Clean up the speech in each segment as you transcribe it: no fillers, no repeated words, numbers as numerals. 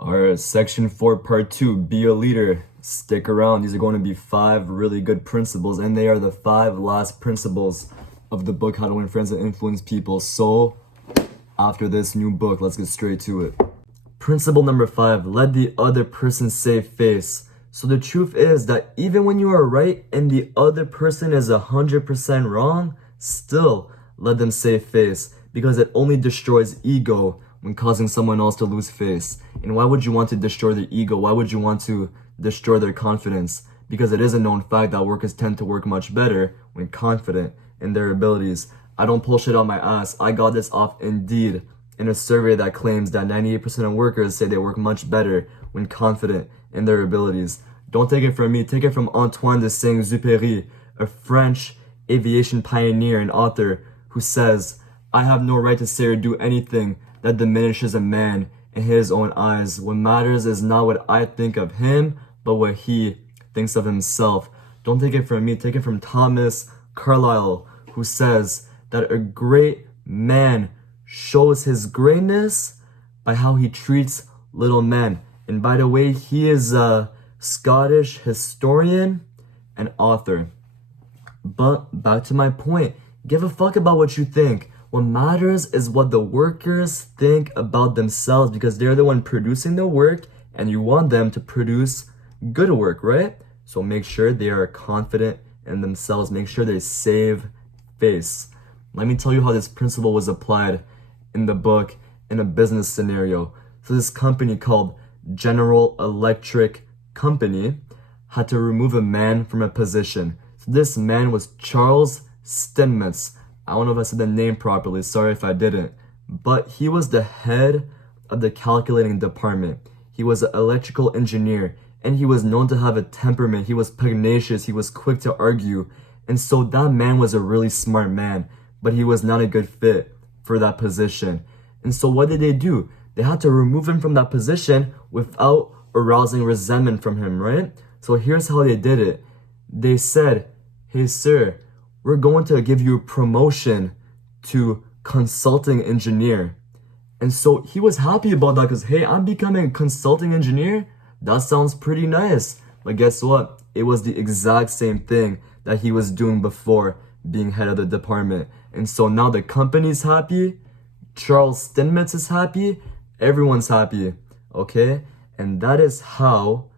Alright, section 4, part 2, be a leader. Stick around. These are going to be 5 really good principles, and they are the 5 last principles of the book, How to Win Friends and Influence People. So, after this new book, let's get straight to it. Principle number 5, let the other person save face. So the truth is that even when you are right and the other person is 100% wrong, still let them save face, because it only destroys ego when causing someone else to lose face. And why would you want to destroy their ego? Why would you want to destroy their confidence? Because it is a known fact that workers tend to work much better when confident in their abilities. I don't pull shit out my ass. I got this off Indeed in a survey that claims that 98% of workers say they work much better when confident in their abilities. Don't take it from me. Take it from Antoine de Saint-Exupéry, a French aviation pioneer and author, who says, "I have no right to say or do anything that diminishes a man in his own eyes. What matters is not what I think of him, but what he thinks of himself." Don't take it from me. Take it from Thomas Carlyle, who says that a great man shows his greatness by how he treats little men. And by the way, he is a Scottish historian and author. But back to my point, give a fuck about what you think. What matters is what the workers think about themselves, because they're the one producing the work and you want them to produce good work, right? So make sure they are confident in themselves. Make sure they save face. Let me tell you how this principle was applied in the book in a business scenario. So this company called General Electric Company had to remove a man from a position. So this man was Charles Steinmetz. I don't know if I said the name properly, sorry if I didn't. But he was the head of the calculating department. He was an electrical engineer, and he was known to have a temperament. He was pugnacious, he was quick to argue. And so that man was a really smart man, but he was not a good fit for that position. And so what did they do? They had to remove him from that position without arousing resentment from him, right? So here's how they did it. They said, "Hey sir, we're going to give you a promotion to consulting engineer." And so he was happy about that because, hey, I'm becoming a consulting engineer? That sounds pretty nice. But guess what? It was the exact same thing that he was doing before being head of the department. And so now the company's happy, Charles Steinmetz is happy, everyone's happy, okay? And that is how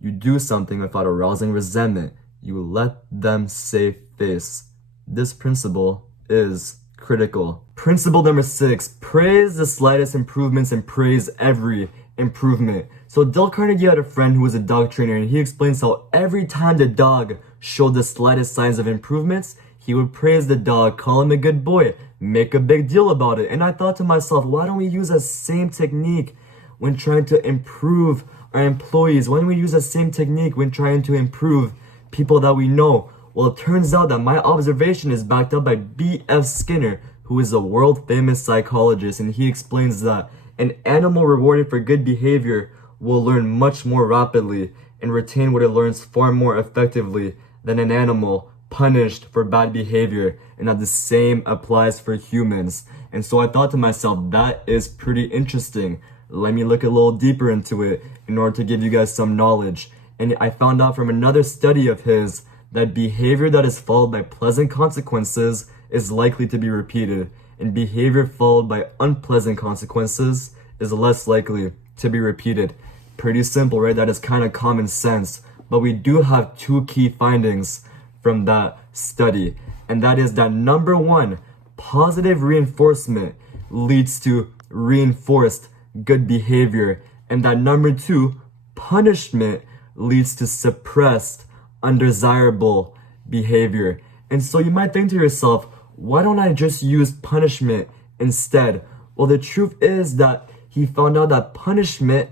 you do something without arousing resentment. You let them save face. This principle is critical. Principle number 6, praise the slightest improvements and praise every improvement. So Dale Carnegie had a friend who was a dog trainer, and he explains how every time the dog showed the slightest signs of improvements, he would praise the dog, call him a good boy, make a big deal about it. And I thought to myself, why don't we use that same technique when trying to improve our employees? Why don't we use the same technique when trying to improve people that we know? Well, it turns out that my observation is backed up by B.F. Skinner, who is a world-famous psychologist, and he explains that an animal rewarded for good behavior will learn much more rapidly and retain what it learns far more effectively than an animal punished for bad behavior, and that the same applies for humans. And so I thought to myself, that is pretty interesting. Let me look a little deeper into it in order to give you guys some knowledge. And I found out from another study of his that behavior that is followed by pleasant consequences is likely to be repeated, and behavior followed by unpleasant consequences is less likely to be repeated. Pretty simple, right? That is kind of common sense. But we do have 2 key findings from that study, and that is that number 1, positive reinforcement leads to reinforced good behavior, and that number 2, punishment leads to suppressed undesirable behavior. And so you might think to yourself, why don't I just use punishment instead? Well, the truth is that he found out that punishment,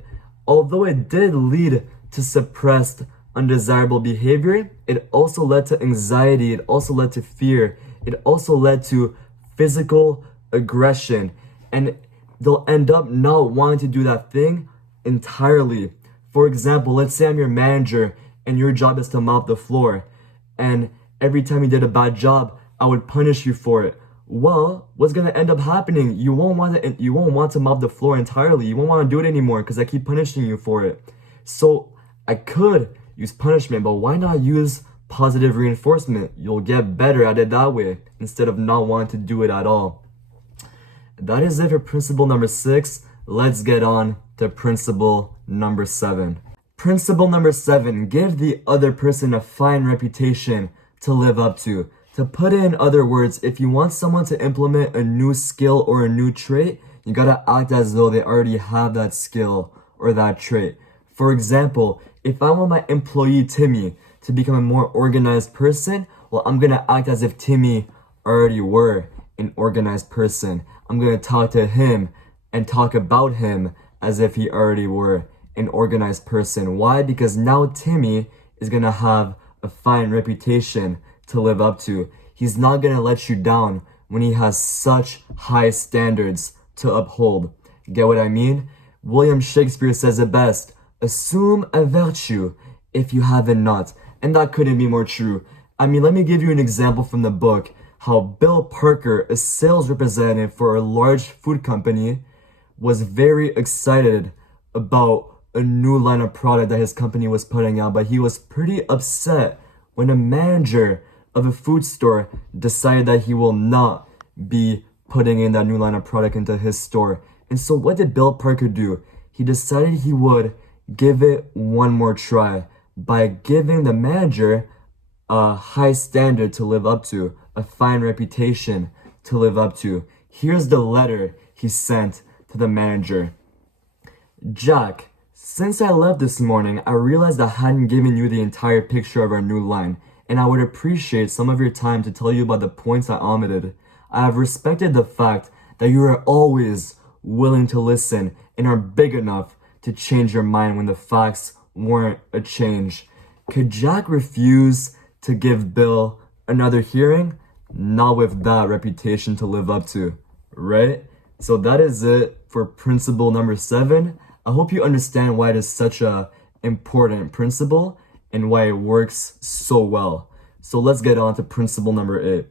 although it did lead to suppressed undesirable behavior, it also led to anxiety, it also led to fear, it also led to physical aggression, and they'll end up not wanting to do that thing entirely. For example, let's say I'm your manager and your job is to mop the floor, and every time you did a bad job, I would punish you for it. well, what's gonna end up happening? You won't want to mop the floor entirely. You won't want to do it anymore because I keep punishing you for it. So I could use punishment, but why not use positive reinforcement? You'll get better at it that way instead of not wanting to do it at all. That is it for principle number 6. Let's get on to principle number 7. Principle number 7, give the other person a fine reputation to live up to. To put it in other words, if you want someone to implement a new skill or a new trait, you gotta act as though they already have that skill or that trait. For example, if I want my employee Timmy to become a more organized person, well, I'm gonna act as if Timmy already were an organized person. I'm gonna talk to him and talk about him as if he already were an organized person. Why? Because now Timmy is gonna have a fine reputation to live up to. He's not gonna let you down when he has such high standards to uphold. Get what I mean? William Shakespeare says it best, assume a virtue if you have it not. And that couldn't be more true. I mean, let me give you an example from the book, how Bill Parker, a sales representative for a large food company, was very excited about a new line of product that his company was putting out, but he was pretty upset when a manager of a food store decided that he will not be putting in that new line of product into his store. And so what did Bill Parker do? He decided he would give it one more try by giving the manager a high standard to live up to, a fine reputation to live up to. Here's the letter he sent to the manager. Jack, since I left this morning, I realized I hadn't given you the entire picture of our new line, and I would appreciate some of your time to tell you about the points I omitted. I have respected the fact that you are always willing to listen and are big enough to change your mind when the facts warrant a change. Could Jack refuse to give Bill another hearing? Not with that reputation to live up to, right? So that is it for principle number 7. I hope you understand why it is such a important principle and why it works so well. So let's get on to principle number 8.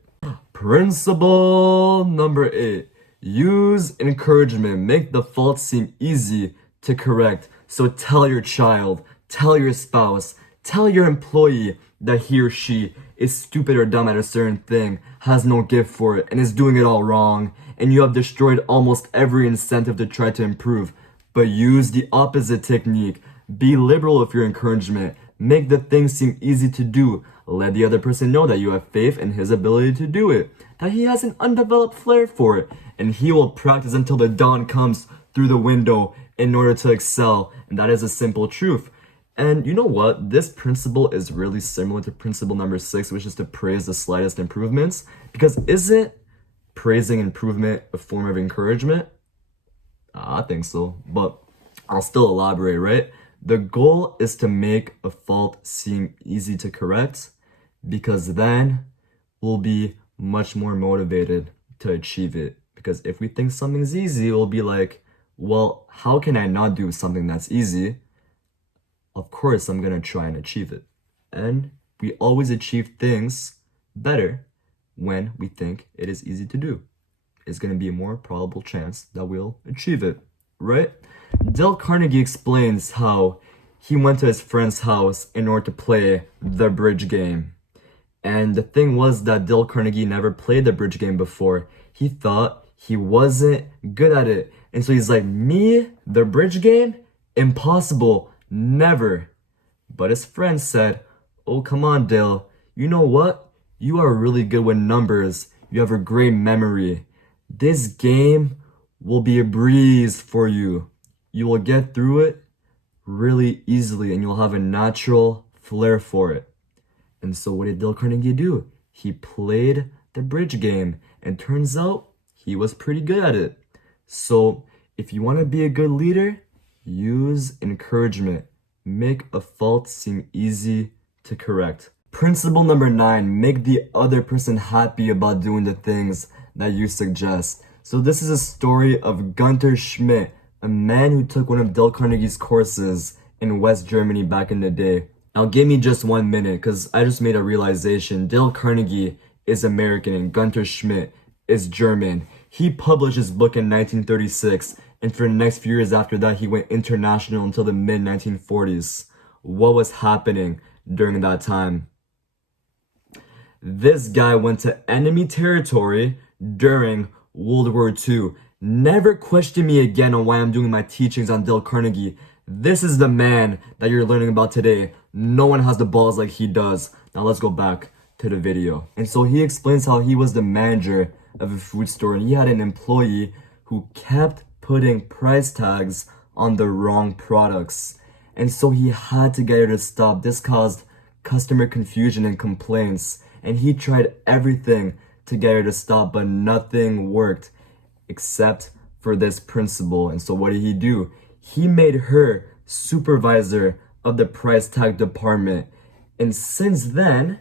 Principle number 8. Use encouragement. Make the fault seem easy to correct. So tell your child, tell your spouse, tell your employee that he or she is stupid or dumb at a certain thing, has no gift for it, and is doing it all wrong, and you have destroyed almost every incentive to try to improve. But use the opposite technique. Be liberal with your encouragement. Make the thing seem easy to do. Let the other person know that you have faith in his ability to do it, that he has an undeveloped flair for it, and he will practice until the dawn comes through the window in order to excel. And that is a simple truth. And you know what? This principle is really similar to principle number 6, which is to praise the slightest improvements. Because isn't praising improvement a form of encouragement? I think so, but I'll still elaborate, right? The goal is to make a fault seem easy to correct, because then we'll be much more motivated to achieve it. Because if we think something's easy, we'll be like, well, how can I not do something that's easy? Of course, I'm gonna try and achieve it. And we always achieve things better when we think it is easy to do. It's gonna be a more probable chance that we'll achieve it, right? Dale Carnegie explains how he went to his friend's house in order to play the bridge game. And the thing was that Dale Carnegie never played the bridge game before. He thought he wasn't good at it. And so he's like, me, the bridge game? Impossible. Never. But his friend said, oh, come on, Dale. You know what? You are really good with numbers. You have a great memory. This game will be a breeze for you. You will get through it really easily and you'll have a natural flair for it. And so what did Dale Carnegie do? He played the bridge game, and turns out he was pretty good at it. So if you want to be a good leader, use encouragement. Make a fault seem easy to correct. Principle number 9, make the other person happy about doing the things that you suggest. So this is a story of Gunther Schmidt, a man who took one of Dale Carnegie's courses in West Germany back in the day. Now give me just 1 minute because I just made a realization. Dale Carnegie is American and Gunther Schmidt is German. He published his book in 1936, and for the next few years after that, he went international until the mid-1940s. What was happening during that time? This guy went to enemy territory during World War II. Never question me again on why I'm doing my teachings on Dale Carnegie. This is the man that you're learning about today. No one has the balls like he does. Now let's go back to the video. And so he explains how he was the manager of a food store and he had an employee who kept putting price tags on the wrong products. And so he had to get her to stop. This caused customer confusion and complaints. And he tried everything to get her to stop, but nothing worked except for this principle. And so what did he do? He made her supervisor of the price tag department. And since then,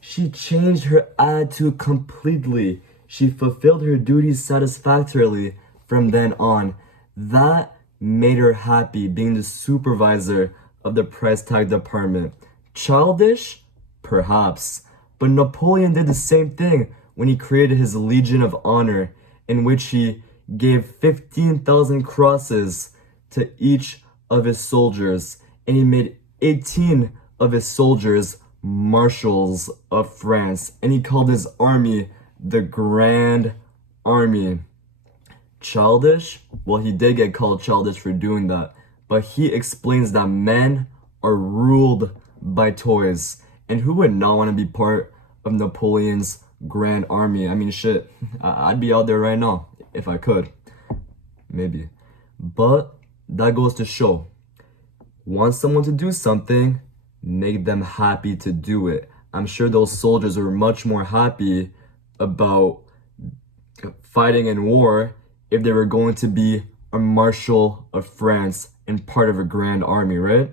she changed her attitude completely. She fulfilled her duties satisfactorily from then on. That made her happy, being the supervisor of the price tag department. Childish? Perhaps. But Napoleon did the same thing when he created his Legion of Honor, in which he gave 15,000 crosses to each of his soldiers, and he made 18 of his soldiers marshals of France, and he called his army the Grand Army. Childish? Well, he did get called childish for doing that, but he explains that men are ruled by toys. And who would not want to be part of Napoleon's Grand Army? I mean, shit, I'd be out there right now if I could. Maybe. But that goes to show, want someone to do something, make them happy to do it. I'm sure those soldiers were much more happy about fighting in war if they were going to be a Marshal of France and part of a Grand Army, right?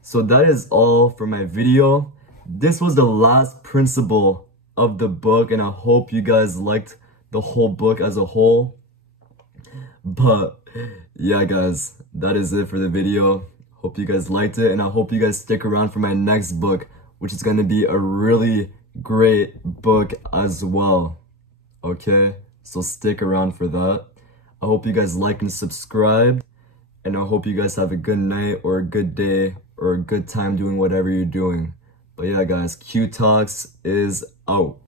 So that is all for my video. This was the last principle of the book, and I hope you guys liked the whole book as a whole. But yeah, guys, that is it for the video. Hope you guys liked it, and I hope you guys stick around for my next book, which is going to be a really great book as well. Okay, so stick around for that. I hope you guys like and subscribe, and I hope you guys have a good night or a good day or a good time doing whatever you're doing. But yeah, guys, Q Talks is out.